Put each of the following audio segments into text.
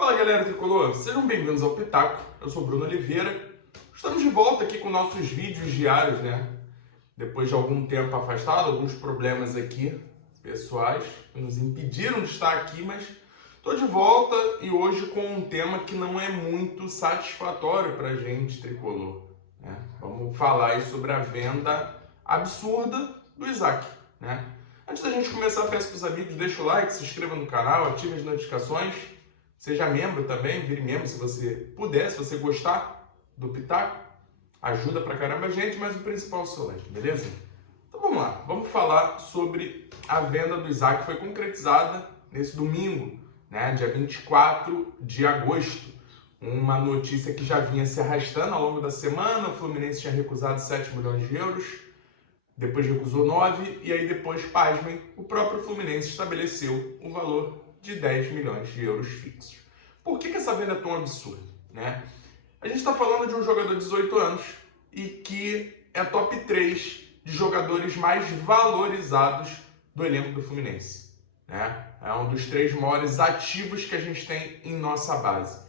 Fala galera tricolor, sejam bem-vindos ao Pitaco, eu sou Bruno Oliveira. Estamos de volta aqui com nossos vídeos diários, Depois de algum tempo afastado, alguns problemas aqui pessoais que nos impediram de estar aqui, mas estou de volta e hoje com um tema que não é muito satisfatório para a gente tricolor. Vamos falar aí sobre a venda absurda do Isaac. Antes da gente começar, peço para os amigos, deixa o like, se inscreva no canal, ative as notificações. Seja membro também, vire membro se você puder, se você gostar do Pitaco. Ajuda pra caramba a gente, mas o principal é o seu like, beleza? Então vamos lá, vamos falar sobre a venda do Isaac, que foi concretizada nesse domingo, dia 24 de agosto. Uma notícia que já vinha se arrastando ao longo da semana. O Fluminense tinha recusado 7 milhões de euros, depois recusou 9, e aí depois, pasmem, o próprio Fluminense estabeleceu o valor de 10 milhões de euros fixos. Por que essa venda é tão absurda? A gente está falando de um jogador de 18 anos e que é top 3 de jogadores mais valorizados do elenco do Fluminense. É um dos 3 maiores ativos que a gente tem em nossa base.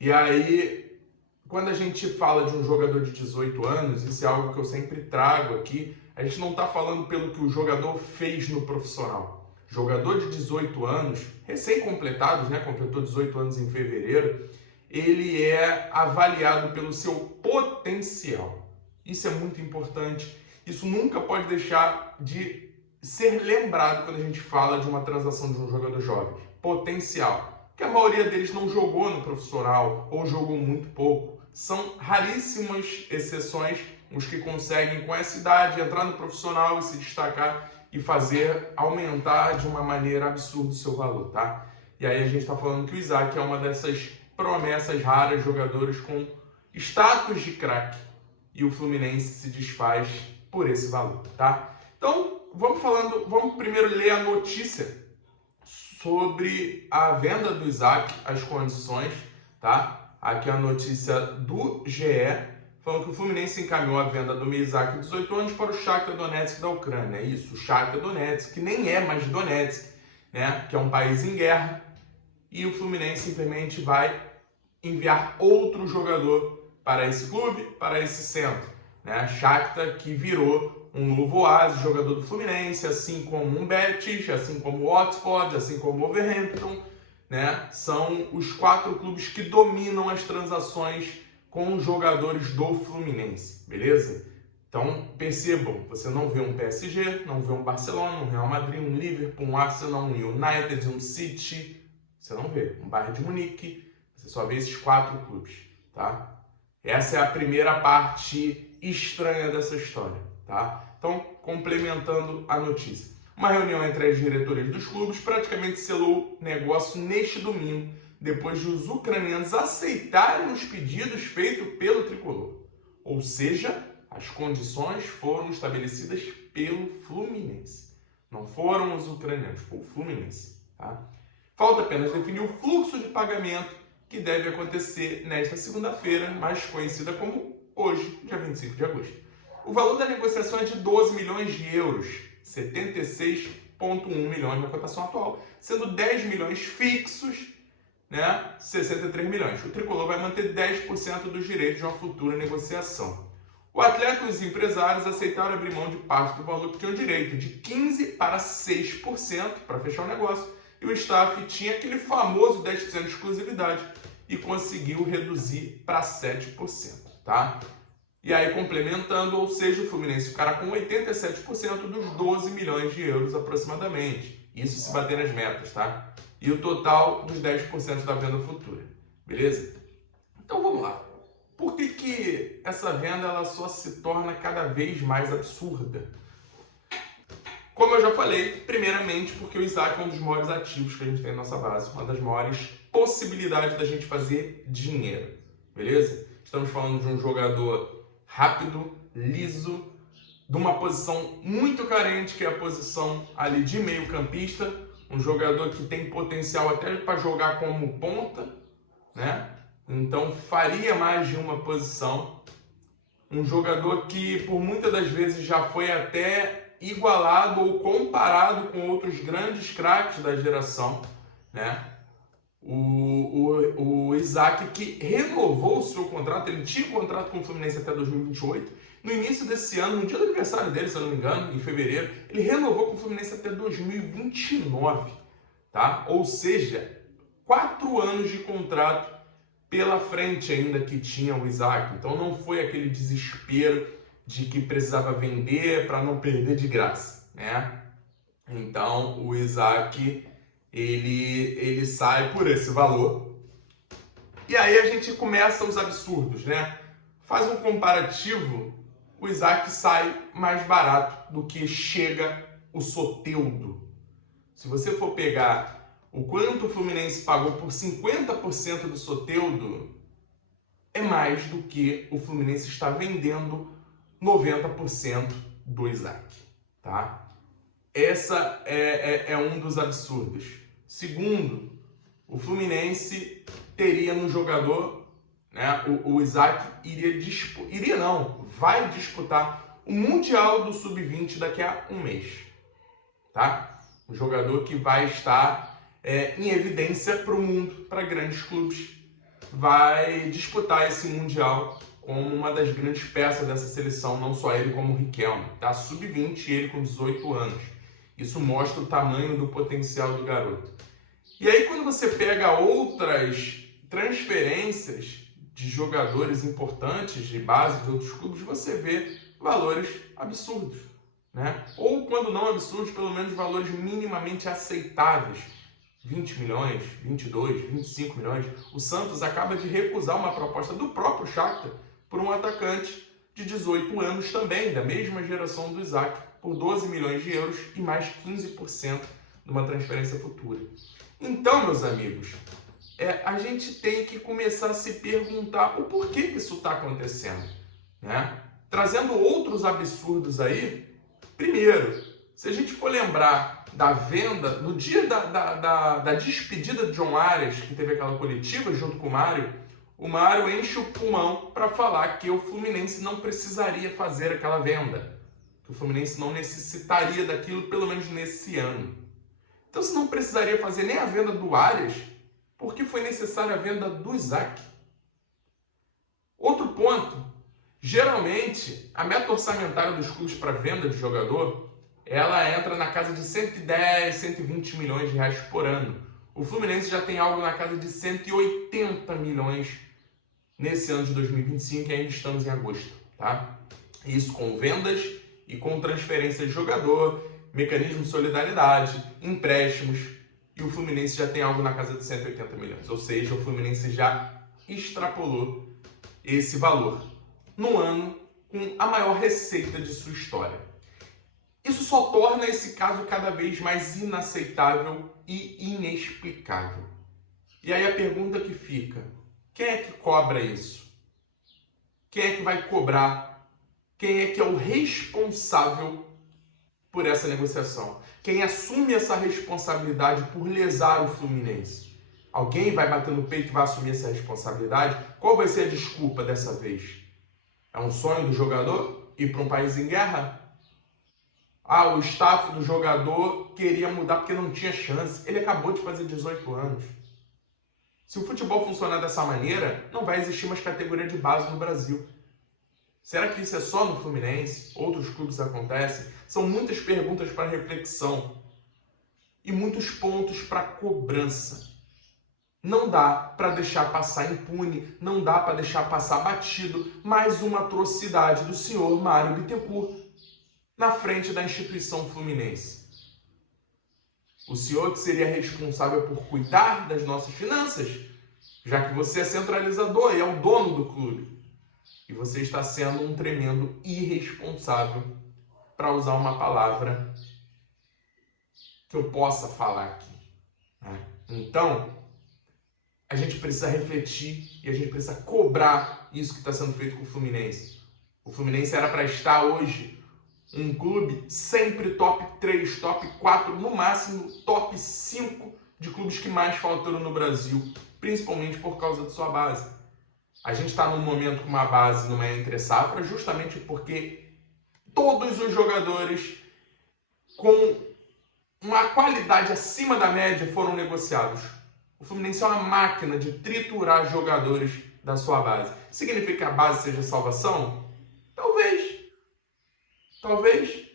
E aí, quando a gente fala de um jogador de 18 anos, isso é algo que eu sempre trago aqui, a gente não está falando pelo que o jogador fez no profissional. Jogador de 18 anos, recém-completados, completou 18 anos em fevereiro, ele é avaliado pelo seu potencial. Isso é muito importante. Isso nunca pode deixar de ser lembrado quando a gente fala de uma transação de um jogador jovem. Potencial. Porque a maioria deles não jogou no profissional ou jogou muito pouco. São raríssimas exceções os que conseguem, com essa idade, entrar no profissional e se destacar e fazer aumentar de uma maneira absurda o seu valor, E aí a gente está falando que o Isaac é uma dessas promessas raras, jogadores com status de craque, e o Fluminense se desfaz por esse valor, Então, vamos primeiro ler a notícia sobre a venda do Isaac, as condições, Aqui a notícia do GE, falando que o Fluminense encaminhou a venda do Isaac de 18 anos para o Shakhtar Donetsk da Ucrânia. Isso, o Shakhtar Donetsk, que nem é mais Donetsk, que é um país em guerra. E o Fluminense simplesmente vai enviar outro jogador para esse clube, para esse centro. Shakhtar, que virou um novo oásis, jogador do Fluminense, assim como um Betis, assim como o Watford, assim como o Wolverhampton. São os 4 clubes que dominam as transações com os jogadores do Fluminense, beleza? Então, percebam, você não vê um PSG, não vê um Barcelona, um Real Madrid, um Liverpool, um Arsenal, um United, um City, você não vê um Bayern de Munique, você só vê esses 4 clubes, Essa é a primeira parte estranha dessa história, Então, complementando a notícia. Uma reunião entre as diretorias dos clubes praticamente selou negócio neste domingo, depois de os ucranianos aceitarem os pedidos feitos pelo tricolor. Ou seja, as condições foram estabelecidas pelo Fluminense. Não foram os ucranianos, foi o Fluminense. Falta apenas definir o fluxo de pagamento que deve acontecer nesta segunda-feira, mais conhecida como hoje, dia 25 de agosto. O valor da negociação é de 12 milhões de euros, 76,1 milhões na cotação atual, sendo 10 milhões fixos, 63 milhões. O tricolor vai manter 10% dos direitos de uma futura negociação. O atleta e os empresários aceitaram abrir mão de parte do valor que tinham direito, de 15% para 6% para fechar o negócio, e o staff tinha aquele famoso 10% de exclusividade e conseguiu reduzir para 7%, E aí, complementando, ou seja, o Fluminense ficará com 87% dos 12 milhões de euros aproximadamente. Isso se bater nas metas, E o total dos 10% da venda futura. Beleza? Então vamos lá. Por que essa venda ela só se torna cada vez mais absurda? Como eu já falei, primeiramente porque o Isaac é um dos maiores ativos que a gente tem na nossa base, uma das maiores possibilidades da gente fazer dinheiro. Beleza? Estamos falando de um jogador rápido, liso, de uma posição muito carente, que é a posição ali de meio campista, um jogador que tem potencial até para jogar como ponta, Então faria mais de uma posição. Um jogador que por muitas das vezes já foi até igualado ou comparado com outros grandes craques da geração, O Isaac, que renovou o seu contrato, ele tinha contrato com o Fluminense até 2028. No início desse ano, no dia do aniversário dele, se eu não me engano, em fevereiro, ele renovou com o Fluminense até 2029, tá? Ou seja, 4 anos de contrato pela frente ainda que tinha o Isaac. Então não foi aquele desespero de que precisava vender para não perder de graça, né? Então o Isaac ele sai por esse valor. E aí a gente começa os absurdos, né? Faz um comparativo, o Isaac sai mais barato do que chega o Soteldo. Se você for pegar o quanto o Fluminense pagou por 50% do Soteldo, é mais do que o Fluminense está vendendo 90% do Isaac, tá? Essa é um dos absurdos. Segundo, o Fluminense teria no jogador, né, o Isaac vai disputar o Mundial do Sub-20 daqui a um mês, tá? Um jogador que vai estar em evidência para o mundo, para grandes clubes, vai disputar esse Mundial como uma das grandes peças dessa seleção, não só ele como o Riquelme, tá? Sub-20, ele com 18 anos. Isso mostra o tamanho do potencial do garoto. E aí quando você pega outras transferências de jogadores importantes de base de outros clubes, você vê valores absurdos, né? Ou quando não absurdos, pelo menos valores minimamente aceitáveis. 20 milhões, 22, 25 milhões. O Santos acaba de recusar uma proposta do próprio Shakhtar por um atacante de 18 anos também, da mesma geração do Isaac, por 12 milhões de euros e mais 15% numa transferência futura. Então, meus amigos, a gente tem que começar a se perguntar o porquê que isso está acontecendo, né? Trazendo outros absurdos aí. Primeiro, se a gente for lembrar da venda, no dia da despedida de John Arias, que teve aquela coletiva junto com o Mário enche o pulmão para falar que o Fluminense não precisaria fazer aquela venda, que o Fluminense não necessitaria daquilo, pelo menos nesse ano. Então, se não precisaria fazer nem a venda do Arias, por que foi necessária a venda do Isaac? Outro ponto, geralmente, a meta orçamentária dos clubes para venda de jogador, ela entra na casa de 110, 120 milhões de reais por ano. O Fluminense já tem algo na casa de 180 milhões nesse ano de 2025, e ainda estamos em agosto, tá? Isso com vendas e com transferência de jogador, mecanismo de solidariedade, empréstimos, e o Fluminense já tem algo na casa de 180 milhões. Ou seja, o Fluminense já extrapolou esse valor no ano com a maior receita de sua história. Isso só torna esse caso cada vez mais inaceitável e inexplicável. E aí a pergunta que fica, quem é que cobra isso? Quem é que vai cobrar? Quem é que é o responsável por essa negociação? Quem assume essa responsabilidade por lesar o Fluminense? Alguém vai bater no peito e vai assumir essa responsabilidade? Qual vai ser a desculpa dessa vez? É um sonho do jogador ir para um país em guerra? O staff do jogador queria mudar porque não tinha chance. Ele acabou de fazer 18 anos. Se o futebol funcionar dessa maneira, não vai existir mais categoria de base no Brasil. Será que isso é só no Fluminense? Outros clubes acontecem? São muitas perguntas para reflexão e muitos pontos para cobrança. Não dá para deixar passar impune, não dá para deixar passar batido mais uma atrocidade do senhor Mário Bittencourt na frente da instituição fluminense. O senhor que seria responsável por cuidar das nossas finanças, já que você é centralizador e é o dono do clube. E você está sendo um tremendo irresponsável, para usar uma palavra que eu possa falar aqui, né? Então, a gente precisa refletir e a gente precisa cobrar isso que está sendo feito com o Fluminense. O Fluminense era para estar hoje um clube sempre top 3, top 4, no máximo top 5 de clubes que mais faltaram no Brasil, principalmente por causa de sua base. A gente está num momento com uma base numa entre-safra, justamente porque todos os jogadores com uma qualidade acima da média foram negociados. O Fluminense é uma máquina de triturar jogadores da sua base. Significa que a base seja salvação? Talvez. Talvez.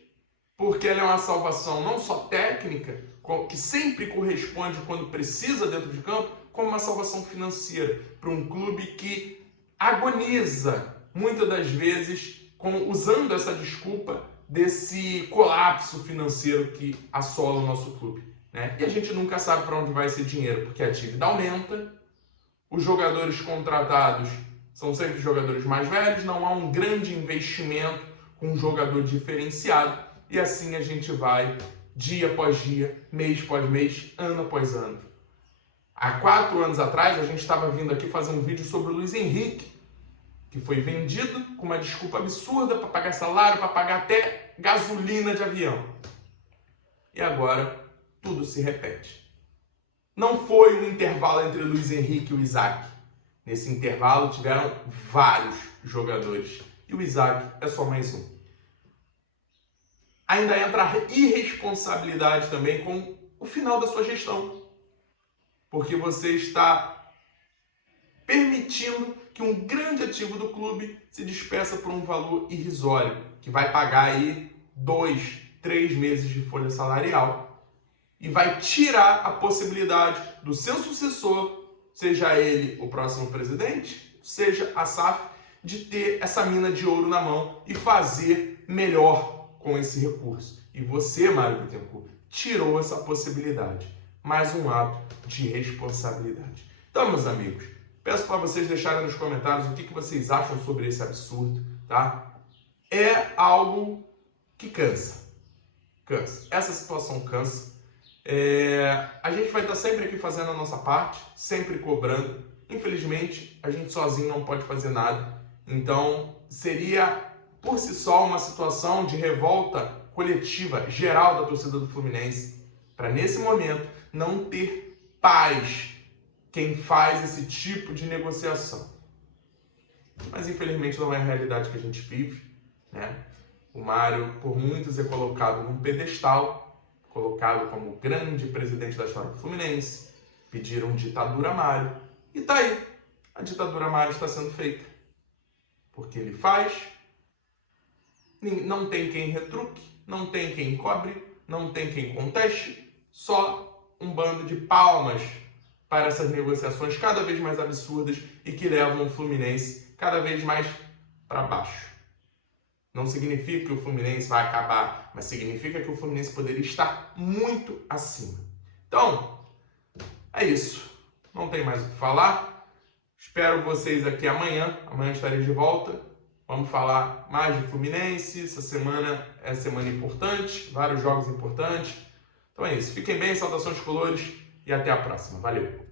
Porque ela é uma salvação não só técnica, que sempre corresponde quando precisa dentro de campo, como uma salvação financeira para um clube que agoniza, muitas das vezes, usando essa desculpa desse colapso financeiro que assola o nosso clube, né? E a gente nunca sabe para onde vai esse dinheiro, porque a dívida aumenta, os jogadores contratados são sempre jogadores mais velhos, não há um grande investimento com um jogador diferenciado, e assim a gente vai dia após dia, mês após mês, ano após ano. Há 4 anos atrás, a gente estava vindo aqui fazer um vídeo sobre o Luiz Henrique, que foi vendido com uma desculpa absurda para pagar salário, para pagar até gasolina de avião. E agora, tudo se repete. Não foi um intervalo entre o Luiz Henrique e o Isaac. Nesse intervalo, tiveram vários jogadores. E o Isaac é só mais um. Ainda entra a irresponsabilidade também com o final da sua gestão. Porque você está permitindo que um grande ativo do clube se despeça por um valor irrisório, que vai pagar aí 2, 3 meses de folha salarial e vai tirar a possibilidade do seu sucessor, seja ele o próximo presidente, seja a SAF, de ter essa mina de ouro na mão e fazer melhor com esse recurso. E você, Mário Bittencourt, tirou essa possibilidade. Mais um ato de responsabilidade. Então, meus amigos, peço para vocês deixarem nos comentários o que vocês acham sobre esse absurdo, tá? É algo que cansa. Cansa. Essa situação cansa. A gente vai estar sempre aqui fazendo a nossa parte, sempre cobrando. Infelizmente, a gente sozinho não pode fazer nada. Então, seria por si só uma situação de revolta coletiva geral da torcida do Fluminense, para nesse momento não ter paz quem faz esse tipo de negociação. Mas infelizmente não é a realidade que a gente vive, né? O Mário, por muitos, é colocado num pedestal, colocado como grande presidente da história do Fluminense, pediram ditadura Mário, e tá aí, a ditadura Mário está sendo feita. Porque ele faz, não tem quem retruque, não tem quem cobre, não tem quem conteste, só um bando de palmas para essas negociações cada vez mais absurdas e que levam o Fluminense cada vez mais para baixo. Não significa que o Fluminense vai acabar, mas significa que o Fluminense poderia estar muito acima. Então, é isso. Não tem mais o que falar. Espero vocês aqui amanhã. Amanhã estarei de volta. Vamos falar mais de Fluminense. Essa semana é semana importante, vários jogos importantes. Então é isso. Fiquem bem, saudações colores e até a próxima. Valeu!